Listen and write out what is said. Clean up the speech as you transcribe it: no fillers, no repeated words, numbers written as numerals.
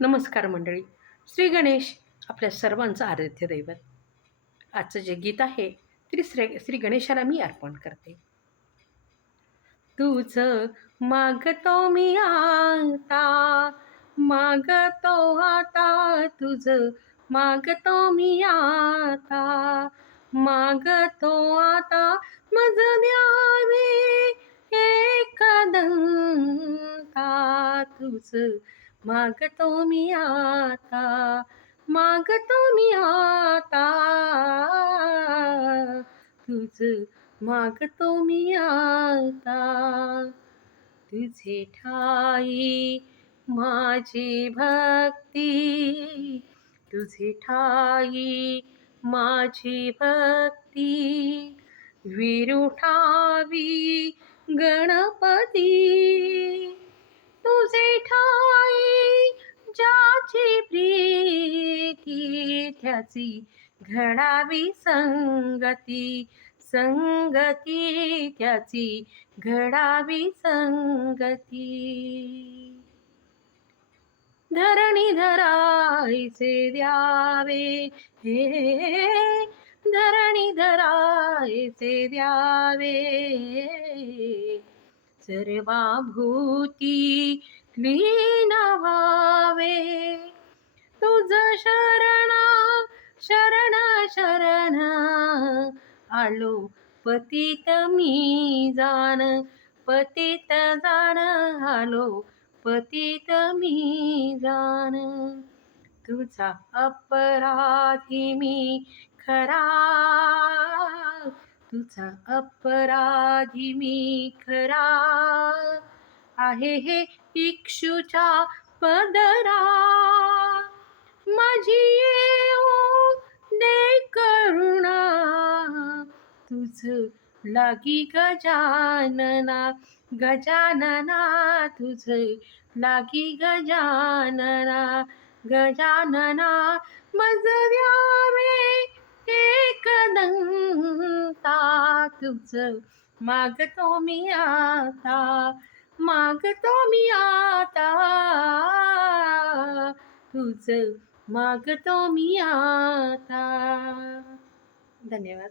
नमस्कार मंडळी. श्री गणेश आपल्या सर्वांचं आराध्य दैवत. आजचं जे गीत आहे ते श्री गणेशाला मी अर्पण करते. तुझं मागतो मी आता, मागतो आता, तुझं मागतो मी आता, मागतो आता, मज द्यावे एक दंता, तुझं मागतो मी आता, मागतो मी आता, तुझं मागतो मी आता. तुझे ठाई माझी भक्ती, तुझे ठाई माझी भक्ती, विरुठावी गणपती. तुझे ठाई ज्याची प्रीती, त्याची घडावी संगती, संगती त्याची घडावी संगती. धरणी धरायचे द्यावे हे, धरणी धरायचे द्यावे, सर्वाभूती लीन व्हावे. तुझ शरण शरण शरण, आलो पतित मी जाण, पतित जाण, आलो पतित मी जाण. तुझा अपराधी मी खरा, तुझा अपराधी मी खरा, आहे हे इक्षुच्या पदरा. माझी येऊ दे करुणा, तुझ लागी गजानना, गजानना, तुझ लागी गजानना, गजानना, मज द्यावे एक दंता. तुझ मागतो मी आता, मागतो मी आता, तुझ मागतो मी आता. धन्यवाद.